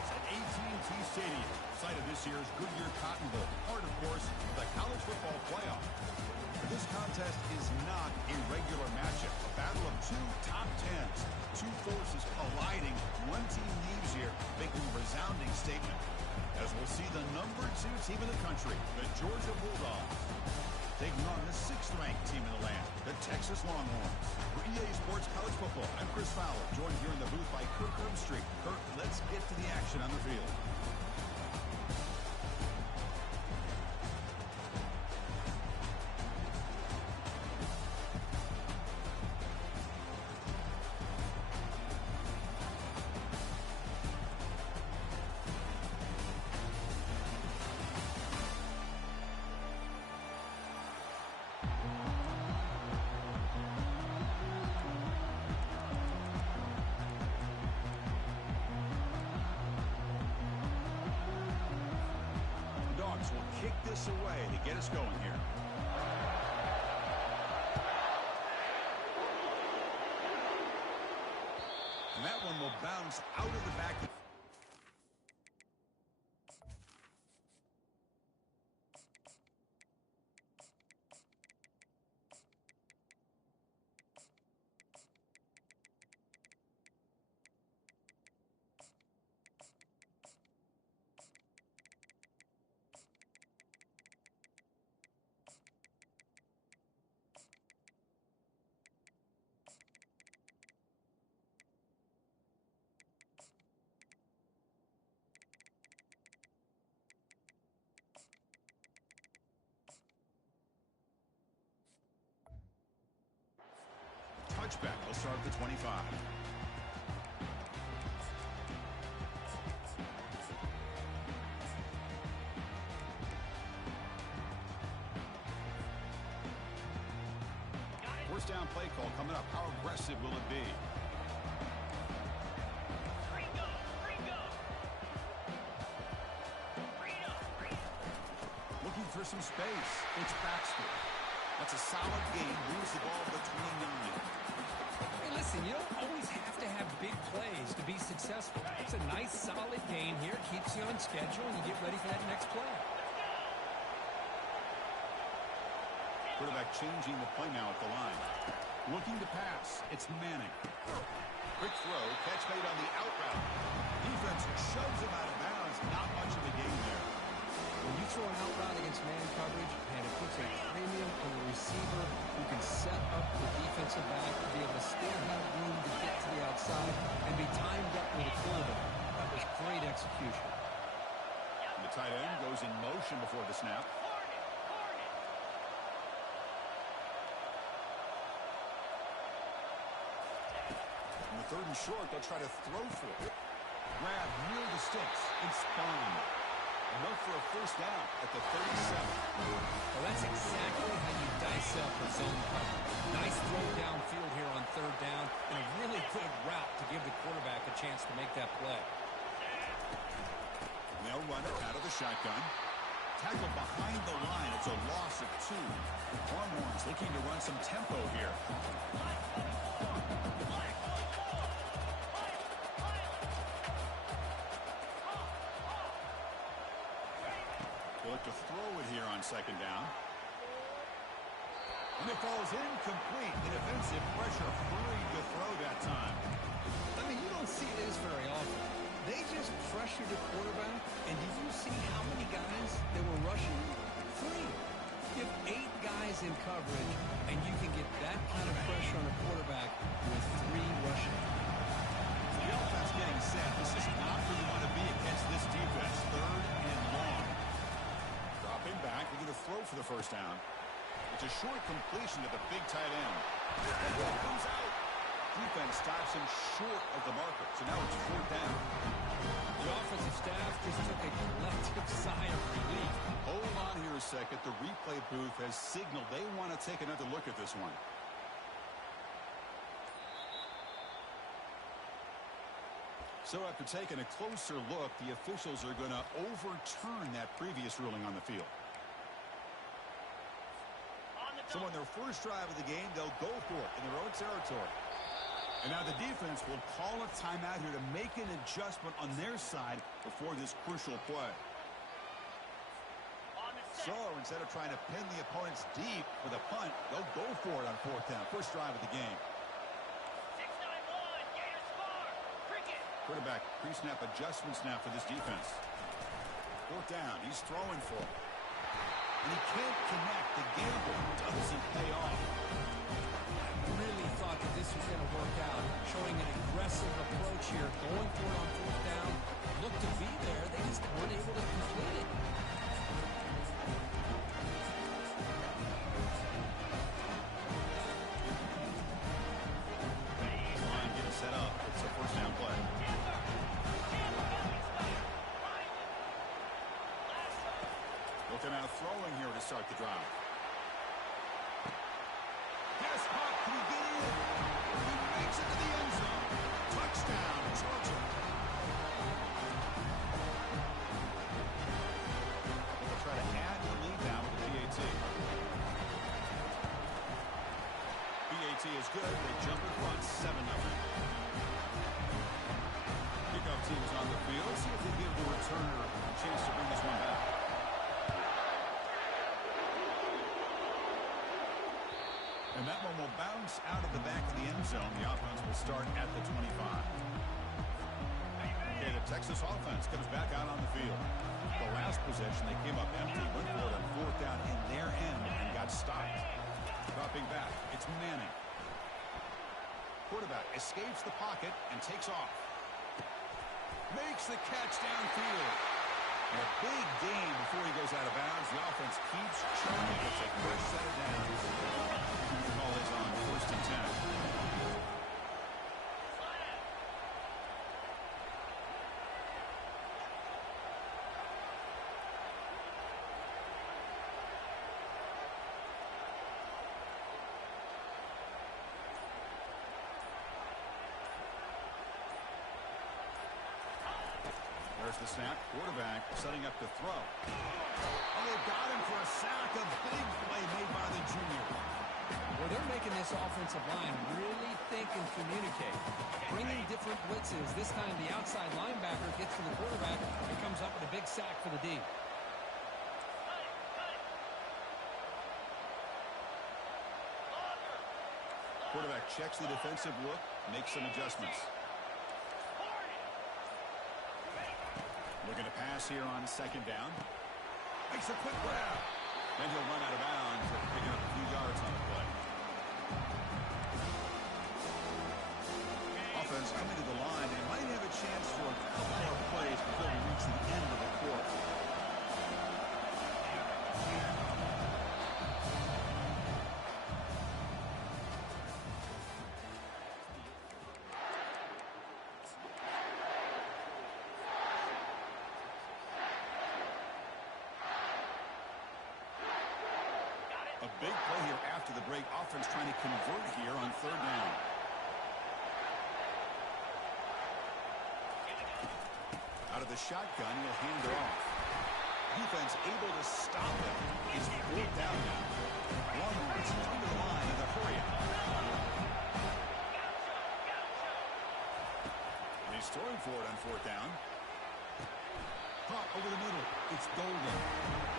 Longhorns at AT&T Stadium, site of this year's Goodyear Cotton Bowl, part, of course, of the college football playoff. This contest is not a regular matchup, a battle of two top tens, two forces colliding. One team leaves here making a resounding statement, as we'll see the number 2 team in the country, the Georgia Bulldogs, taking on the 6th-ranked team in the land, the Texas Longhorns. For EA Sports College Football, I'm Chris Fowler, joined here in the booth by Kirk Herbstreit. Kirk, let's get to the action on the field. Will kick this away to get us going here. And that one will bounce out of the back. Touchback. He'll start at the 25. First down play call coming up. How aggressive will it be? Looking for some space. It's Baxter. That's a solid gain. Moves the ball to the 29. Hey, listen, you don't always have to have big plays to be successful. It's a nice, solid gain here. Keeps you on schedule, and you get ready for that next play. Quarterback changing the play now at the line. Looking to pass. It's Manning. Quick throw. Catch made on the out route. Defense shoves him out of bounds. Not much of a gain there. When you throw an out route against man coverage, and it puts a premium on the receiver who can set up the defensive back to be able to still have room to get to the outside and be timed up with a quarterback. That was great execution. And the tight end goes in motion before the snap. On the 3rd and short, they'll try to throw for it. Grab near the sticks. It's Spawn. Enough for a first down at the 37. Well, that's exactly how you dice up a zone coverage. Nice throw downfield here on 3rd down, and a really good route to give the quarterback a chance to make that play. They'll run it out of the shotgun. Tackled behind the line. It's a loss of 2. Longhorns looking to run some tempo here. They'll look to throw it here on 2nd down. And it falls incomplete. The defensive pressure hurried to throw that time. I mean, you don't see this very often. They just pressured the quarterback, and did you see how many guys they were rushing? 3. You have 8 guys in coverage, and you can get that kind of pressure on a quarterback with 3 rushing. The offense getting set. This is not where you want to be against this defense. 3rd and long. Dropping back, looking to throw for the first down. It's a short completion to the big tight end. The ball comes out. Defense stops him short of the marker. So now it's 4th down. The offensive staff just took a collective sigh of relief. Hold on here a second. The replay booth has signaled they want to take another look at this one. So after taking a closer look, the officials are going to overturn that previous ruling on the field. So on their first drive of the game, they'll go for it in their own territory. And now the defense will call a timeout here to make an adjustment on their side before this crucial play. So instead of trying to pin the opponents deep with a punt, they'll go for it on fourth down. First drive of the game. 691, Gators score. Cricket. Quarterback pre-snap adjustments now for this defense. Fourth down. He's throwing for it. And he can't connect. The gamble doesn't pay off. Really thought that this was going to work out. Showing an aggressive approach here. Going for it on fourth down. Looked to be there. They just weren't able to complete it. Line getting set up. It's a first down play. Looking out throwing here to start the drive. Pass hot. Can he get in? He makes it to the end zone. Touchdown, Georgia. They'll try to add the lead now with the PAT. PAT is good. They jump in front, 7-0. Kickoff team's on the field. Let's see if they give the returner a chance to bring this one back. And that one will bounce out of the back of the end zone. The offense will start at the 25. Okay, the Texas offense comes back out on the field. The last possession, they came up empty, went for it on fourth down in their end and got stopped. Dropping back, it's Manning. Quarterback escapes the pocket and takes off. Makes the catch downfield. And a big gain before he goes out of bounds. The offense keeps churning. It's a first set of downs. The call is on first and 10. There's the snap. Quarterback setting up to throw. Oh, they've got him for a sack. A big play made by the junior. Well, they're making this offensive line really think and communicate. Bringing different blitzes. This time the outside linebacker gets to the quarterback and comes up with a big sack for the D. Quarterback checks the defensive look, makes some adjustments. Looking to pass here on second down. Makes a quick grab. Then he'll run out of bounds, picking up a few yards on the play. Offense coming to the line. They might have a chance for a couple more plays before we reach the end of the quarter. A big play here after the break. Offense trying to convert here on third down. Out of the shotgun, he'll hand it off. Defense able to stop him. It's fourth down now. Longhorns come to the line in a hurry up. And he's throwing for it on fourth down. Caught over the middle. It's Golden.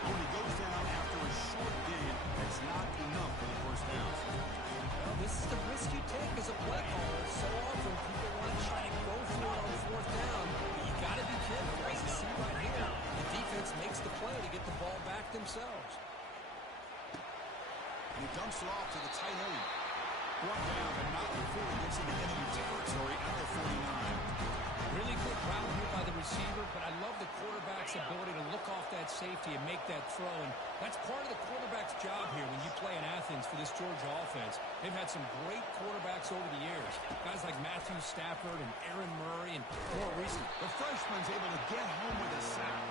Only goes down after a short gain. It's not enough for the first down. Well, this is the risk you take as a play caller. So often people want to try to go for it on fourth down. But you got to be careful. As you see right here, the defense makes the play to get the ball back themselves. And he dumps it off to the tight end. Brought down, but not before he gets into enemy territory at the 49. Really good route here by the receiver, but I love the quarterback's ability to look off that safety and make that throw. And that's part of the quarterback's job here when you play in Athens for this Georgia offense. They've had some great quarterbacks over the years. Guys like Matthew Stafford and Aaron Murray and more recent. The freshman's able to get home with a sack.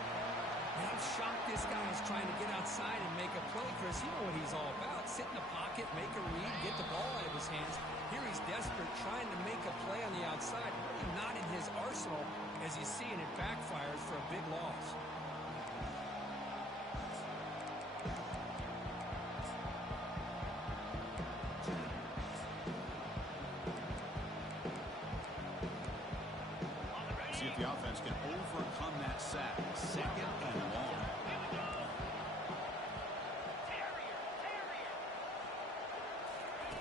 And I'm shocked this guy is trying to get outside and make a play, Chris. You know what he's all about. Sit in the pocket, make a read, get the ball out of his hands. Here he's desperate, trying to make a play on the outside. Really not in his arsenal, as you see, and it backfires for a big loss. See if the offense can overcome that sack. Second and long.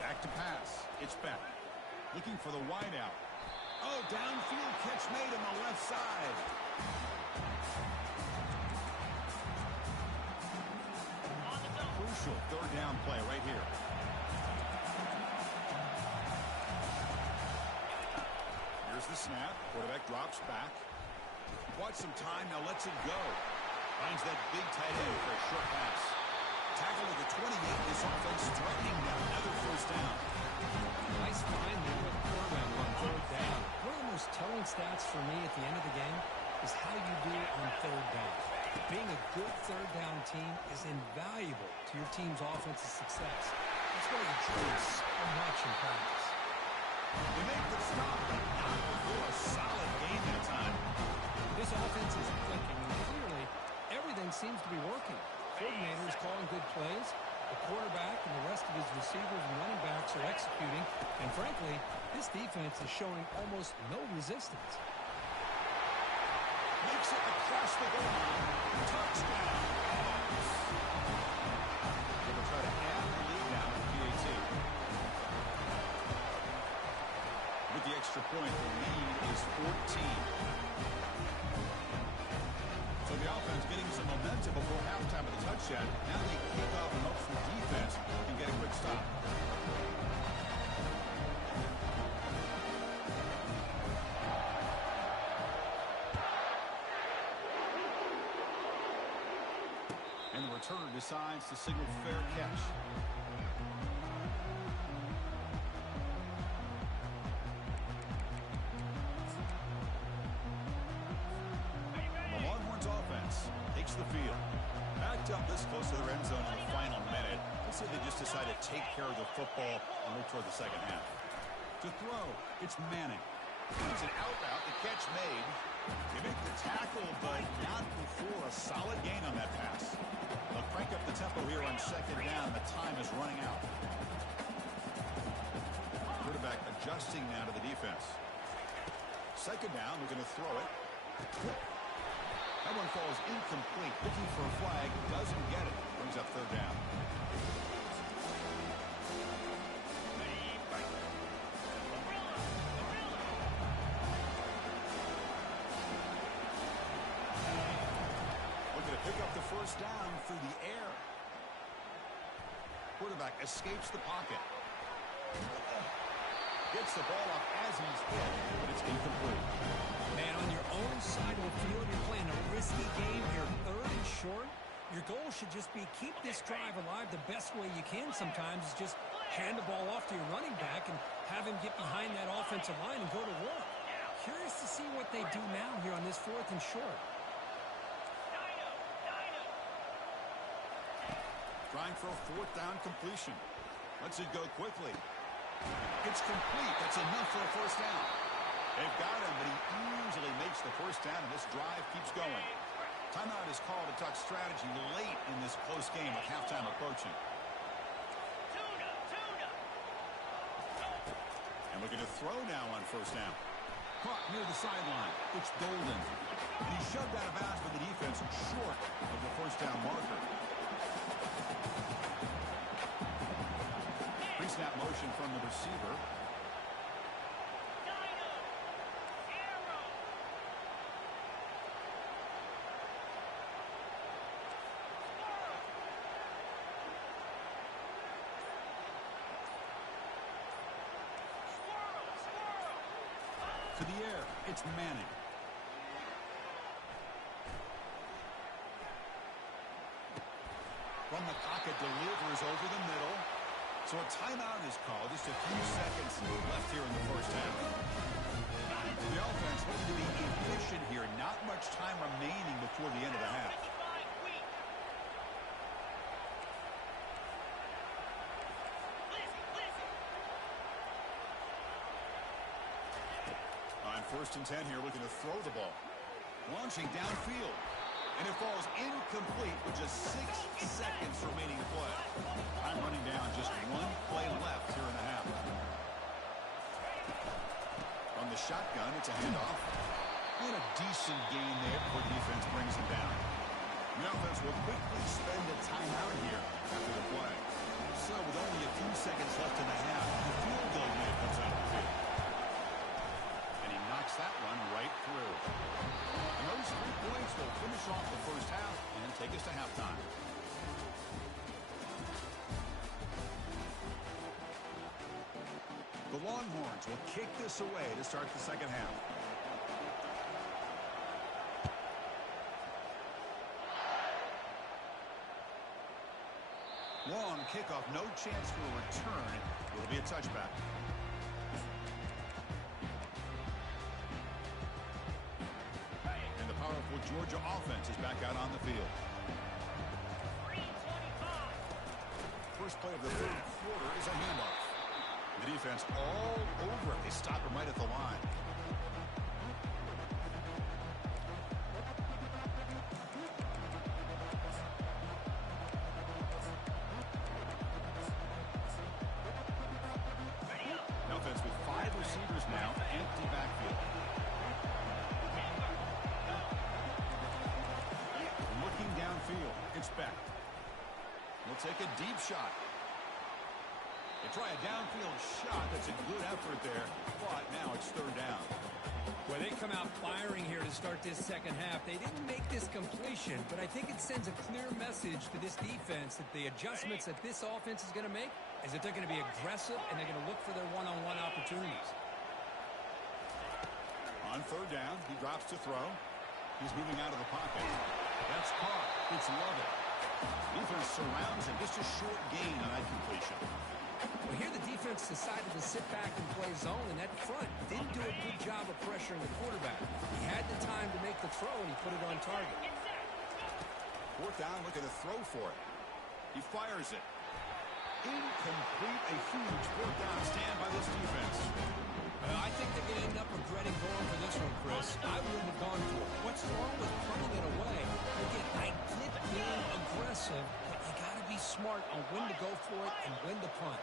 Back to pass. It's back. Looking for the wideout. Oh, downfield catch made on the left side. Crucial third down play right here. Here's the snap. Quarterback drops back. Watch some time. Now lets it go. Finds that big tight end for a short pass. Tackle to the 28. This offense threatening now. Another first down. Nice find there with the quarterback on third down. One of the most telling stats for me at the end of the game is how you do on third down. Being a good third down team is invaluable to your team's offensive success. That's why you train so much in practice. They make the stop, but not before a solid game that time. This offense is clicking, and clearly everything seems to be working. Coordinator is calling good plays. The quarterback and the rest of his receivers and running backs are executing. And frankly, this defense is showing almost no resistance. Makes it across the goal line. Touchdown. They will try to add the lead now with PAT. With the extra point, the lead is 14. So the offense getting some momentum before halftime of the touchdown. Now they kick off and hope the defense can get a quick stop. And the returner decides to signal fair catch. The Longhorns offense takes the field. Backed up this close to their end zone in the final minute. Let's say they just decide to take care of the football and look toward the second half. To throw, it's Manning. It's an out route, the catch made. They make the tackle, but not before a solid gain on that pass. They'll crank up the tempo here on second down. The time is running out. Quarterback adjusting now to the defense. Second down, we're going to throw it. That one falls incomplete. Looking for a flag, doesn't get it. Brings up third down. Pick up the first down through the air. Quarterback escapes the pocket. Gets the ball off as he's hit, but it's incomplete. Man, on your own side of the field, you're playing a risky game here, third and short. Your goal should just be keep this drive alive the best way you can sometimes is just hand the ball off to your running back and have him get behind that offensive line and go to work. Curious to see what they do now here on this fourth and short. Trying for a fourth down completion. Lets it go quickly. It's complete. That's enough for a first down. They've got him, but he easily makes the first down, and this drive keeps going. Timeout is called to talk strategy late in this close game with halftime approaching. And looking to throw now on first down. Caught near the sideline. It's Golden. And he's shoved out of bounds by the defense short of the first down marker. Pre-snap motion from the receiver. To the air, it's Manning. From the pocket, delivers over the middle. So a timeout is called. Just a few seconds left here in the first half. The offense looking to be efficient here. Not much time remaining before the end of the half. On first and 10 here, looking to throw the ball. Launching downfield. And it falls incomplete with just 6 seconds remaining to play. Time running down, just one play left here in the half. From the shotgun, it's a handoff. And a decent gain there before the defense brings him down. The offense will quickly spend a timeout here after the play. So with only a few seconds left in the half, the field goal unit comes out of the field. And he knocks that run right through. And those 3 points will finish off the first half and take us to halftime. The Longhorns will kick this away to start the second half. Long kickoff, no chance for a return. It'll be a touchback. And the powerful Georgia offense is back out on the field. 3:25. First play of the third quarter is a handoff. The defense all over it. They stop him right at the line. The offense with 5 receivers now, empty backfield. Looking downfield, it's back. We'll take a deep shot. They try a downfield shot. That's a good effort there, but now it's third down. Well, they come out firing here to start this second half. They didn't make this completion, but I think it sends a clear message to this defense that the adjustments that this offense is going to make is that they're going to be aggressive and they're going to look for their one-on-one opportunities. On third down, he drops to throw. He's moving out of the pocket. That's caught. It's Lovett. Defense surrounds him. Just a short gain on that completion. Well, here the defense decided to sit back and play zone, and that front didn't do a good job of pressuring the quarterback. He had the time to make the throw, and he put it on target. Fourth down, looking to throw for it. He fires it. Incomplete, a huge fourth down stand by this defense. I think they're going to end up regretting going for this one, Chris. I wouldn't have gone for it. What's wrong with punting it away? Again, I get being aggressive, but you got to be smart on when to go for it and when to punt.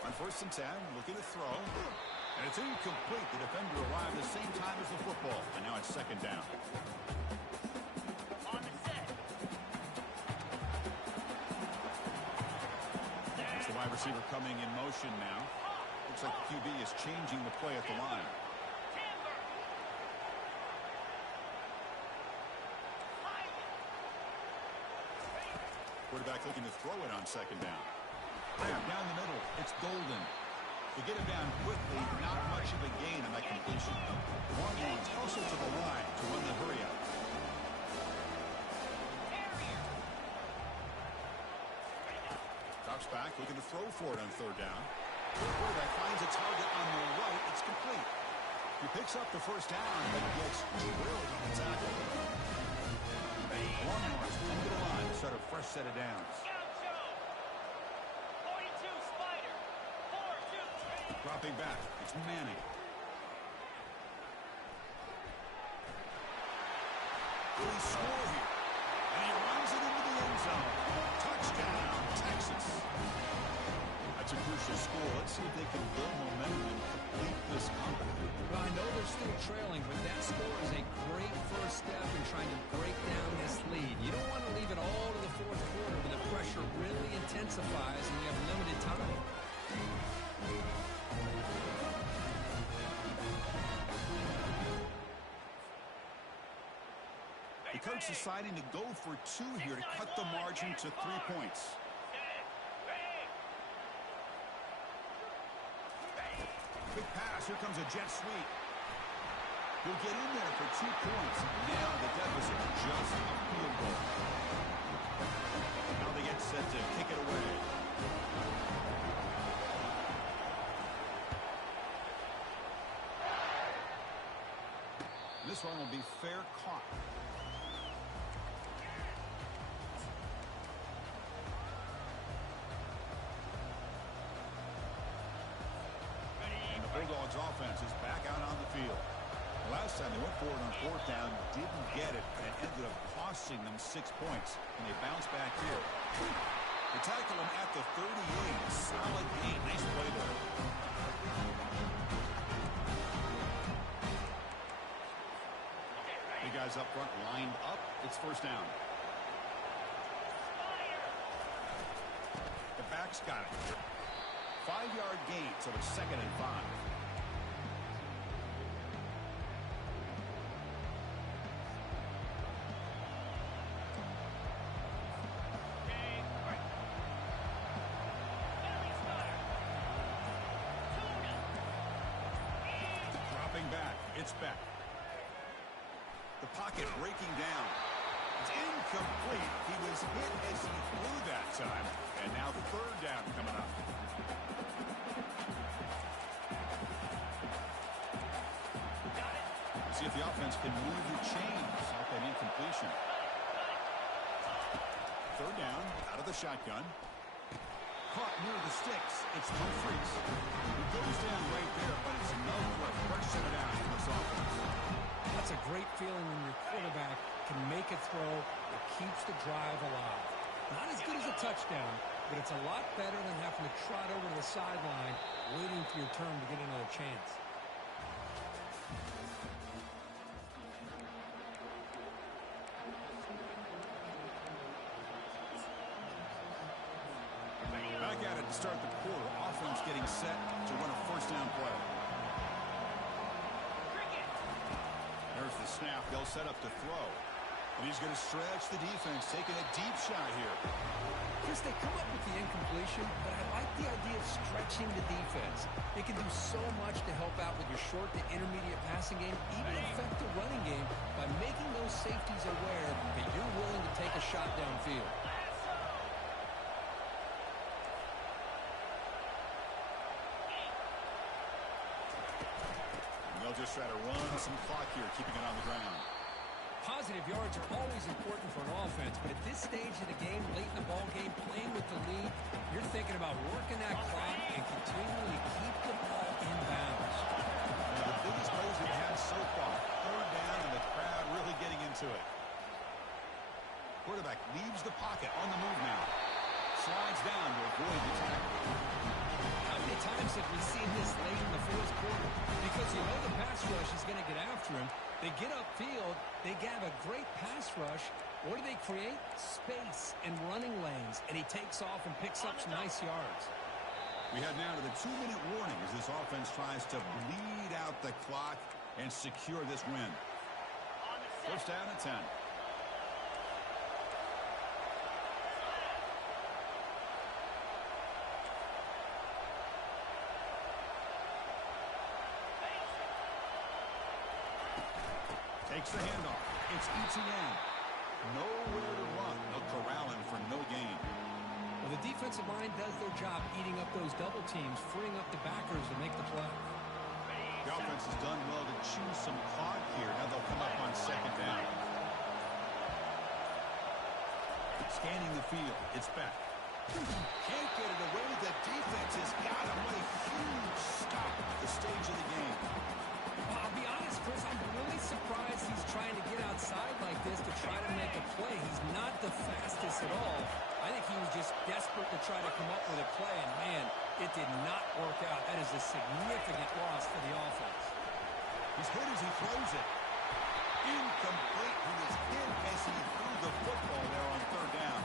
On 1st and 10, looking to throw. And it's incomplete. The defender arrived the same time as the football. And now it's second down. On the set. It's the wide receiver coming in motion now. Looks like the QB is changing the play at the line. Quarterback looking to throw it on second down. Down the middle, it's Golden. To get him down quickly, not much of a gain on that completion. Longhorns also to the line to run the hurry out. Drops back, looking to throw for it on third down. Quarterback finds a target on the right. It's complete. He picks up the first down, but gets drilled on the tackle. Longhorns come to the line to start a fresh set of downs. Dropping back, it's Manning. Will he score here? And he runs it into the end zone. Touchdown, Texas. That's a crucial score. Let's see if they can build momentum and complete this comeback. Well, I know they're still trailing, but that score is a great first step in trying to break down this lead. You don't want to leave it all to the fourth quarter when the pressure really intensifies and you have limited time. The coach deciding to go for 2 here to cut the margin to 3 points. Quick pass. Here comes a jet sweep. He'll get in there for 2 points. Now the deficit just a field goal. Now they get set to kick it away. This one will be fair caught. Bulldogs offense is back out on the field. Last time they went for it on fourth down, didn't get it, and it ended up costing them 6 points. And they bounce back here. They tackle him at the 38. Solid gain. Nice play there. Three guys up front lined up. It's first down. The back's got it. 5-yard gain, so it's 2nd and 5. Back. It's back. The pocket breaking down. It's incomplete. He was hit as he threw that time. And now 3rd down coming up. See if the offense can move the chains off that incompletion. 3rd down, out of the shotgun. Caught near the sticks. It's Humphries. He goes down right there, but it's enough for a fresh set of downs for this offense. That's a great feeling when your quarterback can make a throw that keeps the drive alive. Not as good as a touchdown, but it's a lot better than having to trot over to the sideline waiting for your turn to get another chance. Back at it to start the quarter. Offense getting set to run a first down play. There's the snap. They'll set up to throw. And he's going to stretch the defense, taking a deep shot here. Chris, they come up with the incompletion, but I like the idea of stretching the defense. It can do so much to help out with your short to intermediate passing game, even affect the running game by making those safeties aware that you're willing to take a shot downfield. They'll just try to run some clock here, keeping it on the ground. Positive yards are always important for an offense, but at this stage of the game, late in the ball game, playing with the lead, you're thinking about working that clock and continuing to keep the ball in bounds. Now, the biggest plays we've had so far, 3rd down, and the crowd really getting into it. Quarterback leaves the pocket on the move now. Slides down to avoid the tackle. How many times have we seen this late in the 4th quarter? Because you know the pass rush is going to get after him. They get upfield, they have a great pass rush. What do they create? Space and running lanes, and he takes off and picks up some nice yards. We head now to the 2-minute warning as this offense tries to bleed out the clock and secure this win. First down at 10. Takes the handoff. It's Etienne. Nowhere to run. They'll corral him for no gain. Well, the defensive line does their job eating up those double teams, freeing up the backers to make the play. The offense has done well to choose some clock here. Now they'll come up on 2nd down. Scanning the field. It's back. Can't get it away. The defense has got him. What a huge stop at the stage of the game. I'll be honest, Chris, I'm really surprised he's trying to get outside like this to try to make a play. He's not the fastest at all. I think he was just desperate to try to come up with a play, and man, it did not work out. That is a significant loss for the offense. He's hit as he throws it. Incomplete. He was hit as he threw the football there on 3rd down.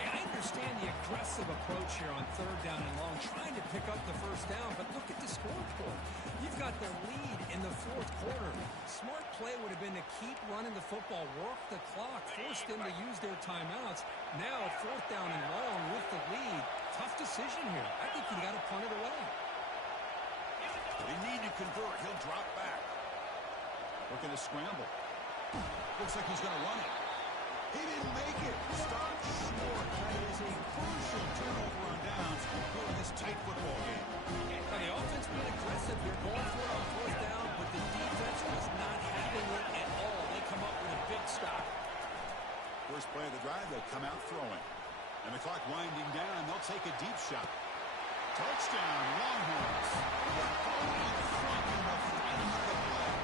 Hey, I understand the aggressive approach here on 3rd down and long, trying to pick up the first down, but look at the scoreboard. You've got the lead in the 4th quarter. Smart play would have been to keep running the football, work the clock, force them to use their timeouts. Now, 4th down and long with the lead. Tough decision here. I think you got to punt it away. They need to convert. He'll drop back. Looking to scramble. Looks like he's going to run it. He didn't make it. Stop short. That is a crucial turnover on downs during this tight football game. Now, the offense being aggressive. They're going for it on 4th down, but the defense was not having it at all. They come up with a big stop. First play of the drive, they'll come out throwing. And the clock winding down, they'll take a deep shot. Touchdown, Longhorns. They're going in front in the final of the play.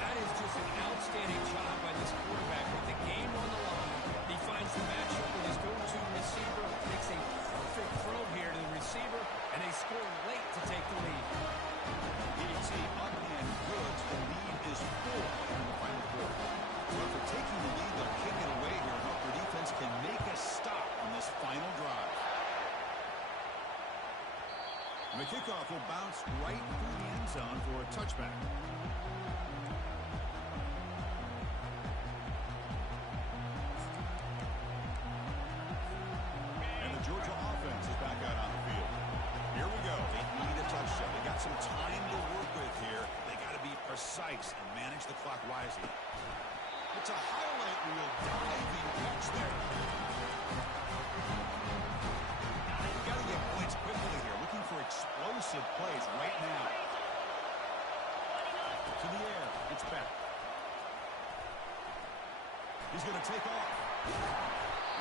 That is just an outstanding job by this quarterback with the game on the line. He finds the matchup with his go-to receiver, makes a perfect throw here to the receiver, and they score late to take the lead. DT up and good. The lead is 4 in the final kickoff will bounce right through the end zone for a touchback. And the Georgia offense is back out on the field. Here we go. They need a touchdown. They got some time to work with here. They got to be precise and manage the clock wisely. It's a highlight reel diving catch there. You've got to get points quickly here. Looking for explosive plays right now. To the air. It's back. He's going to take off.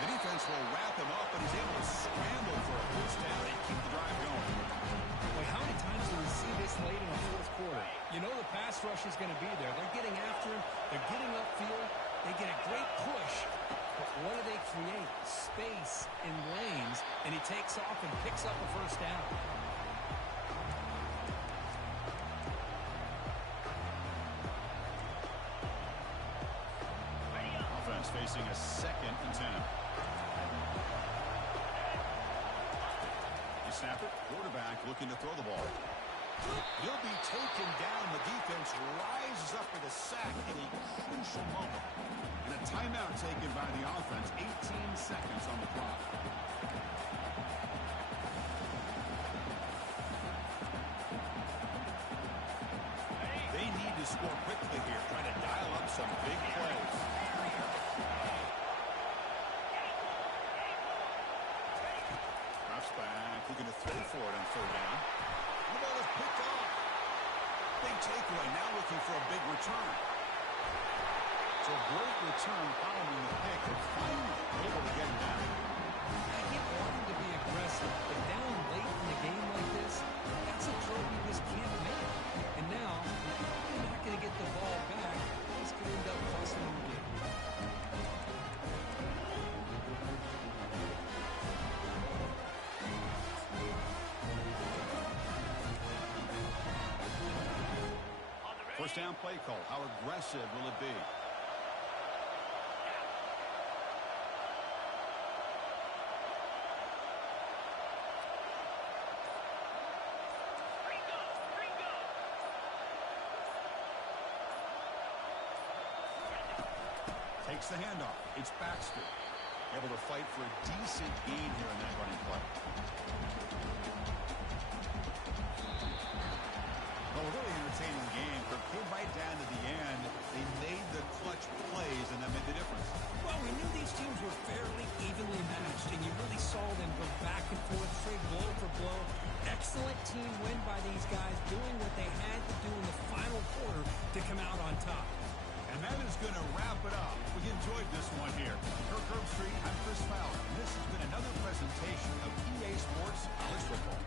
The defense will wrap him up, but he's able to scramble for a first down and keep the drive going. Boy, how many times do we see this late in the fourth quarter? You know the pass rush is going to be there. They're getting after him. They're getting upfield. They get a great push. But what do they create? Space in lanes, and he takes off and picks up a first down. Offense facing a 2nd and 10. You snap it. Quarterback looking to throw the ball. He'll be taken down. The defense rises up with a sack in a crucial moment. And a timeout taken by the offense. 18 seconds on the clock. They need to score quickly here. Trying to dial up some big plays. Drops back. Looking to throw for it on 3rd down. The ball is picked off. Big takeaway. Now looking for a big return. It's a great return following the pick. But finally able to get him down. I get wanting to be aggressive, but down late in the game like this, that's a throw you just can't make. And now, you're not going to get the ball back. This could end up costing him a game. First down play call. How aggressive will it be? Takes the handoff. It's Baxter. Able to fight for a decent gain here in that running play. Well, a really entertaining game. But came right down to the end. They made the clutch plays, and that made the difference. Well, we knew these teams were fairly evenly matched, and you really saw them go back and forth, trade blow for blow. Excellent team win by these guys, doing what they had to do in the final quarter to come out on top. And that is going to wrap it up. We enjoyed this one here. Kirk Herbstreit, I'm Chris Fowler, and this has been another presentation of EA Sports College Football.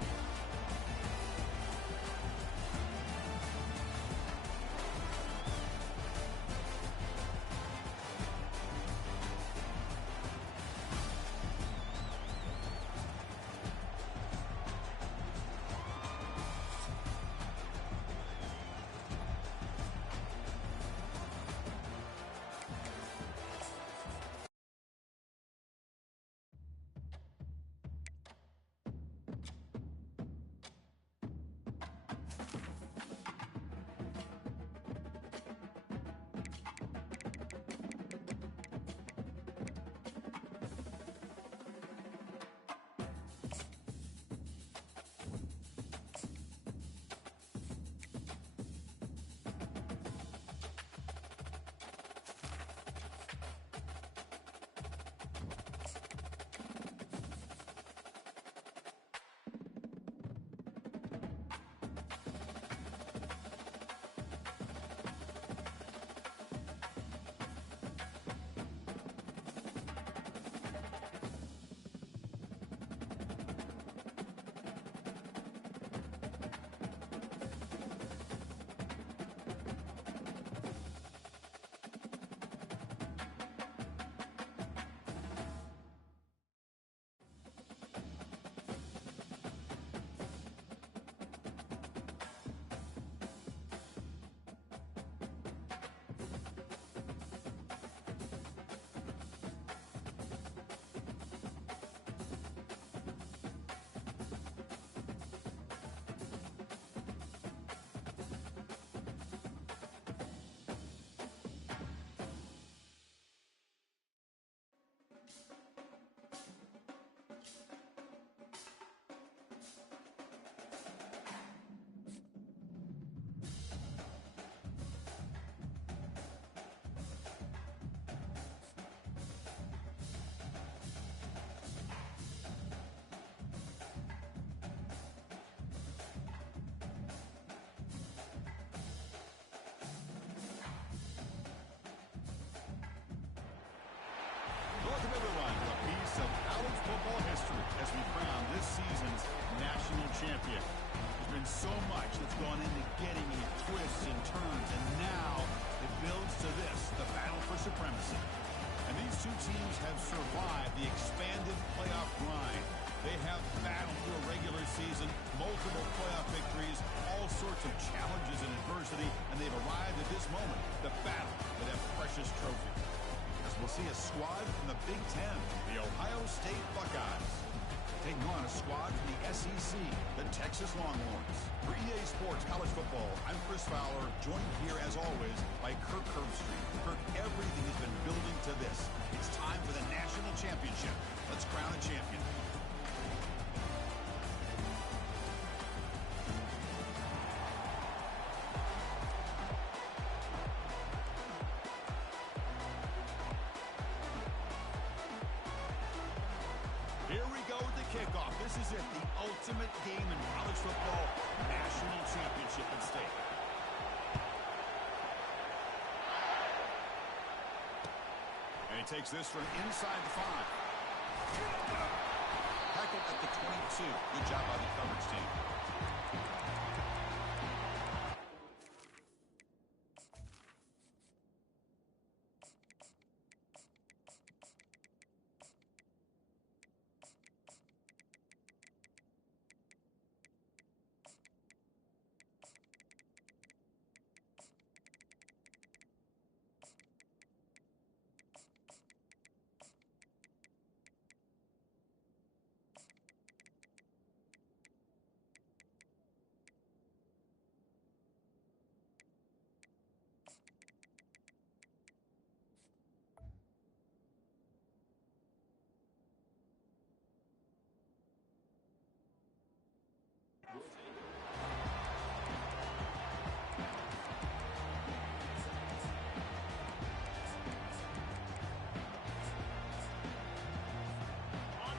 national champion. There's been so much that's gone into getting it, twists and turns, and now it builds to this, the battle for supremacy. And these two teams have survived the expanded playoff grind. They have battled through a regular season, multiple playoff victories, all sorts of challenges and adversity, and they've arrived at this moment, the battle for that precious trophy. As we'll see a squad from the Big Ten, the Ohio State Buckeyes, taking on a squad from the SEC, the Texas Longhorns. For EA Sports College Football, I'm Chris Fowler, joined here as always by Kirk Herbstreit. Kirk, everything has been building to this. It's time for the national championship. Let's crown a champion. Here we go with the kickoff. This is it, the ultimate game in college football, national championship at stake. And he takes this from inside the 5. Tackled at the 22. Good job by the coverage team.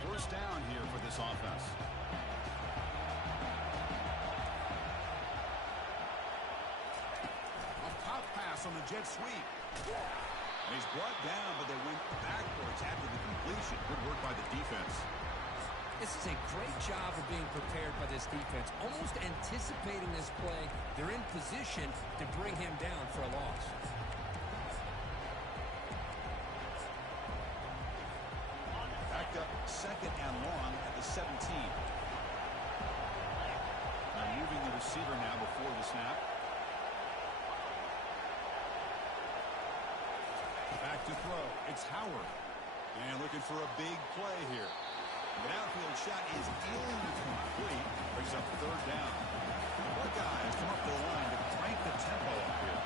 First down here for this offense. A pop pass on the jet sweep. And he's brought down, but they went backwards after the completion. Good work by the defense. This is a great job of being prepared by this defense, almost anticipating this play. They're in position to bring him down for a loss. Backed up second and long at the 17. Now moving the receiver now before the snap. Back to throw. It's Howard. And looking for a big play here. The downfield shot is incomplete. Brings up third down. The Buckeyes come up the line to crank the tempo up here.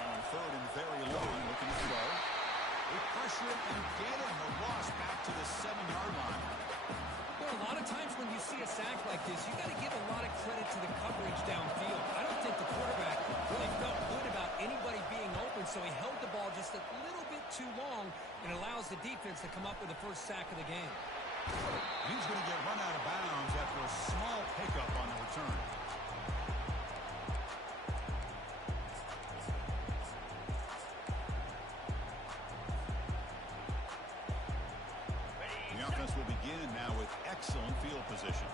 On third and very long, looking to throw. They pressure it and get him. The loss back to the 7-yard line. Well, a lot of times when you see a sack like this, you got to give a lot of credit to the coverage downfield. I don't think the quarterback really felt good about anybody being open, so he held the ball just a little bit too long and allows the defense to come up with the first sack of the game. He's going to get run out of bounds after a small pickup on the return. The offense will begin now with excellent field position.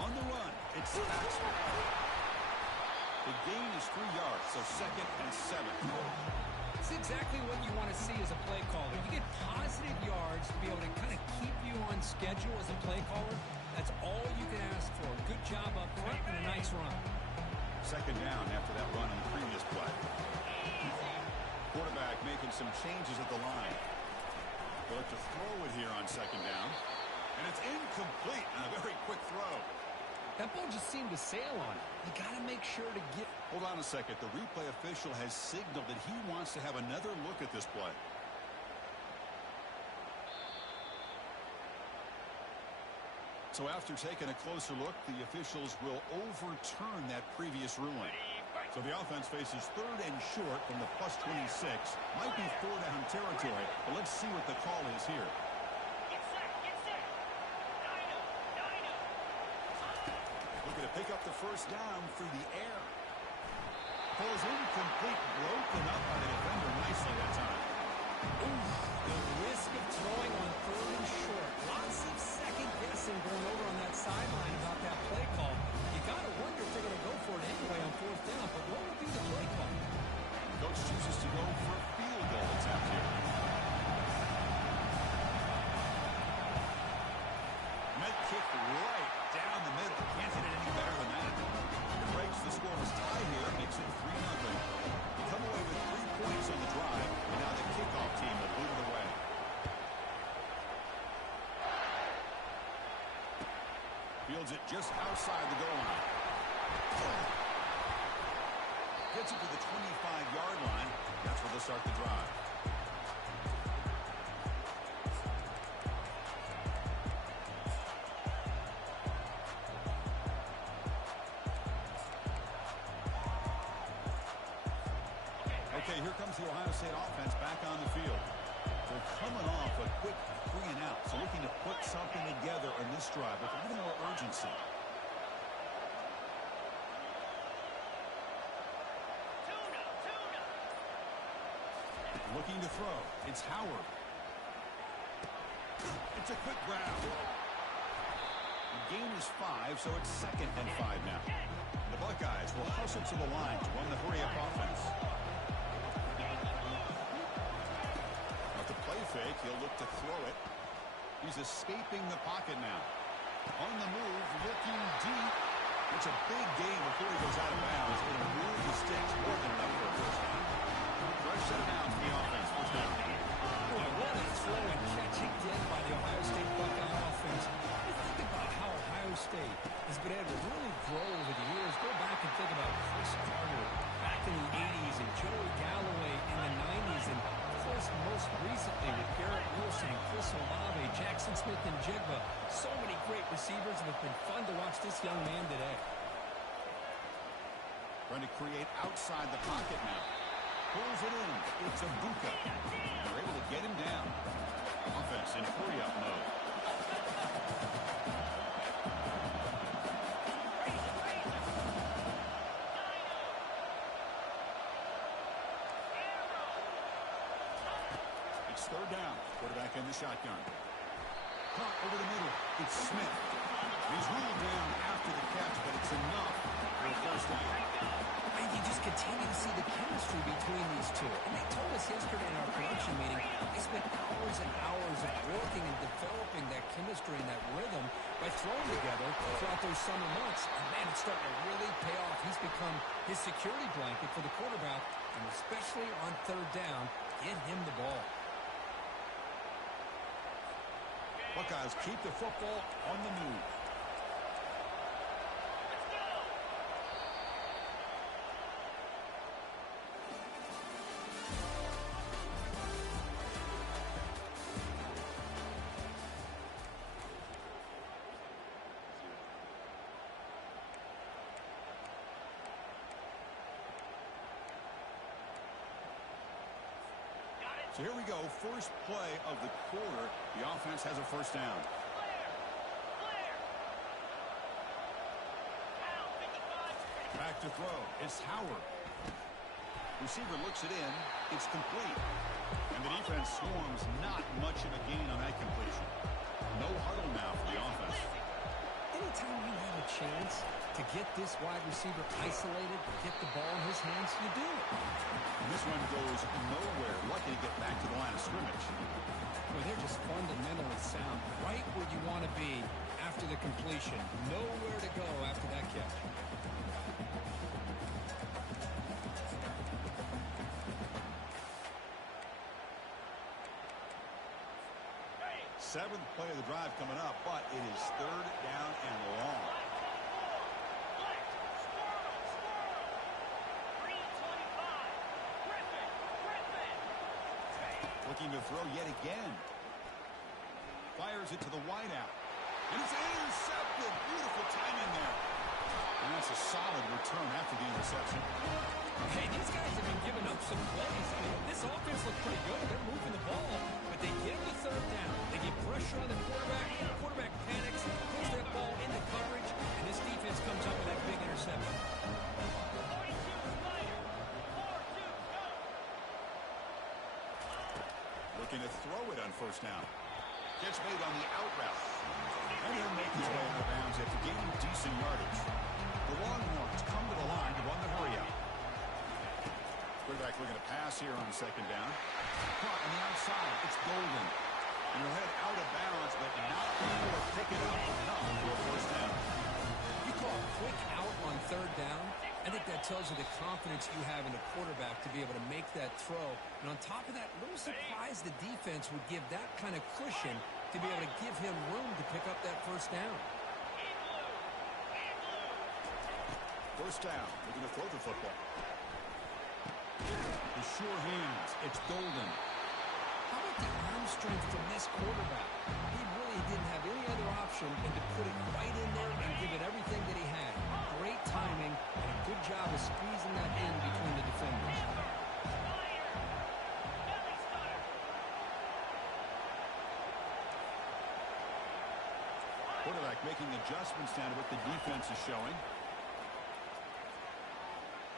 On the run, it's Paxton. The gain is 3 yards, so second and 7. It's exactly what you want to see as a play caller. You get positive yards to be able to kind of keep you on schedule as a play caller. That's all you can ask for. Good job up front and a nice run. Second down after that run in the previous play. Quarterback making some changes at the line. They'll have to throw it here on second down. And it's incomplete on a very quick throw. That ball just seemed to sail on it. You got to make sure to get... Hold on a second. The replay official has signaled that he wants to have another look at this play. So after taking a closer look, the officials will overturn that previous ruling. So the offense faces third and short from the +26. Might be 4-down territory, but let's see what the call is here. first down through the air. Pulls incomplete, broken up by the defender nicely that time. Ooh, the risk of throwing on 3rd and short. Lots of second guessing going over on that sideline about that play call. You got to wonder if they're going to go for it anyway on 4th down, but what will be the play call? Coach chooses to go for a field goal attempt here. Med kick right down the middle. Can't hit it any better than that. It breaks the scoreless tie here, makes it 3-0. They come away with 3 points on the drive, and now the kickoff team will boot it away. Fields it just outside the goal line. Gets it to the 25-yard line. That's where they'll start the drive. Okay, here comes the Ohio State offense back on the field. They're coming off a quick 3-and-out, so looking to put something together in this drive with a little more urgency. Looking to throw. It's Howard. It's a quick grab. The gain is 5, so it's 2nd and 5 now. The Buckeyes will hustle to the line to run the hurry-up offense. With the play fake, he'll look to throw it. He's escaping the pocket now. On the move, looking deep. It's a big gain before he goes out of bounds. It'll move the sticks more than enough for a first down. Fresh set of downs for the offense. First down. Boy, what a throw and catch again by the Ohio State Buckeye offense. You think about how Ohio State has been able to really grow over the years. Go back and think about Chris Carter back in the 80s and Joey Galloway in the 90s. And, of course, most recently with Garrett Wilson and Chris Olave, Jackson Smith and Jigba. So many great receivers, and it's been fun to watch this young man today. Trying to create outside the pocket now. Pulls it in. It's a Buka. They're able to get him down. Offense in hurry-up mode. It's 3rd down. Quarterback in the shotgun. Caught over the middle. It's Smith. He's ruled down after the catch, but it's enough for a first down. And you just continue to see the chemistry between these two. And they told us yesterday in our production meeting, they spent hours and hours of working and developing that chemistry and that rhythm by throwing together throughout those summer months. And man, it's starting to really pay off. He's become his security blanket for the quarterback, and especially on 3rd down, get him the ball. Buckeyes keep the football on the move. So here we go, first play of the quarter. The offense has a first down. Back to throw. It's Howard. Receiver looks it in. It's complete. And the defense swarms not much of a gain on that completion. No huddle now for the offense. Anytime you have a chance to get this wide receiver isolated, get the ball in his hands, you do it. And this one goes nowhere. Lucky to get back to the line of scrimmage. Well, they're just fundamentally sound. Right where you want to be after the completion. Nowhere to go after that catch. Seventh play of the drive coming up, but it is 3rd down and long. Looking to throw yet again. Fires it to the wideout. And it's intercepted. Beautiful timing there. And that's a solid return after the interception. Hey, these guys have been giving up some plays. I mean, this offense looked pretty good. They're moving the ball, but they get the third down. They get pressure on the quarterback. The quarterback panics, puts that ball into coverage, and this defense comes up with that big interception. 42 Snyder. 4-2, go. Looking to throw it on first down. Gets made on the out route. And he'll make his way out of bounds after gaining decent yardage. The Longhorns come to the line to run the hurry out. Quarterback looking to pass here on second down. Caught on the outside. It's Golden. And he'll head out of bounds, but not able to pick it up enough for a first down. You call a quick out on third down. I think that tells you the confidence you have in the quarterback to be able to make that throw. And on top of that, a little surprised the defense would give that kind of cushion to be able to give him room to pick up that first down. First down. Looking to throw the football. The sure hands. It's Golden. How about the arm strength from this quarterback? He really didn't have any other option than to put it right in there and give it everything that he had. Great timing and a good job of squeezing that in between the defenders. Quarterback making adjustments down to what the defense is showing.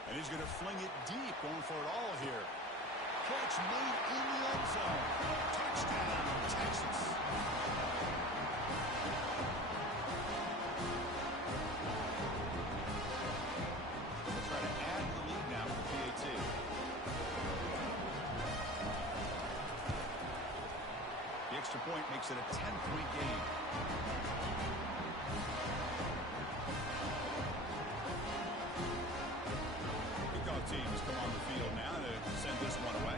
And he's going to fling it deep, going for it all here. Catch made in the end zone. Touchdown, Texas. They'll try to add the lead now with the PAT. The extra point makes it a 10-point game. Teams come on the field now to send this one away.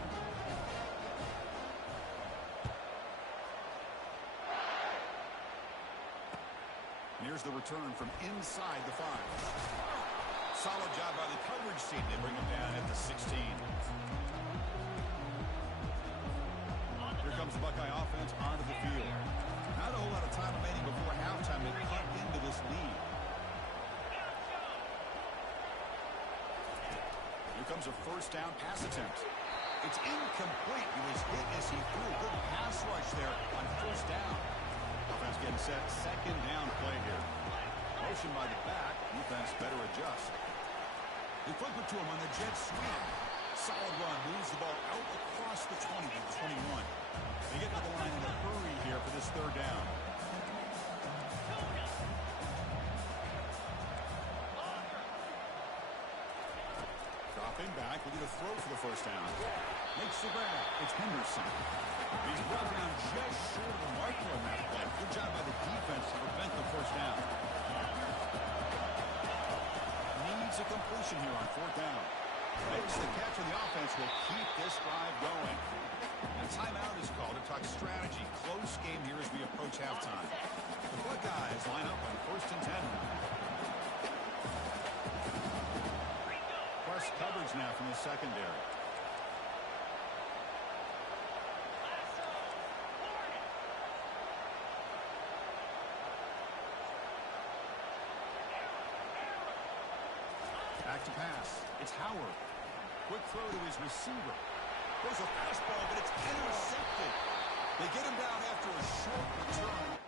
And here's the return from inside the 5. Solid job by the coverage team. They bring him down at the 16. Here comes the Buckeye offense onto the field. Not a whole lot of time remaining before halftime to cut into this lead. Here comes a first down pass attempt. It's incomplete. He was hit as he threw a good pass rush there on first down. Offense getting set. Second down play here. Motion by the back. Defense better adjust. They flip it to him on the jet sweep. Solid run. Moves the ball out across the 20 to the 21. They get to the line in a hurry here for this third down. Dropping back, looking to throw for the first down. Makes the grab. It's Henderson. He's brought down just short of the marker on that play. Good job by the defense to prevent the first down. Needs a completion here on fourth down. Makes the catch, and the offense will keep this drive going. And timeout is called to talk strategy. Close game here as we approach halftime. The Buckeyes line up on 1st and 10. Press coverage now from the secondary. Back to pass. It's Howard. Quick throw to his receiver. There's a fastball, but it's intercepted. They get him down after a short return.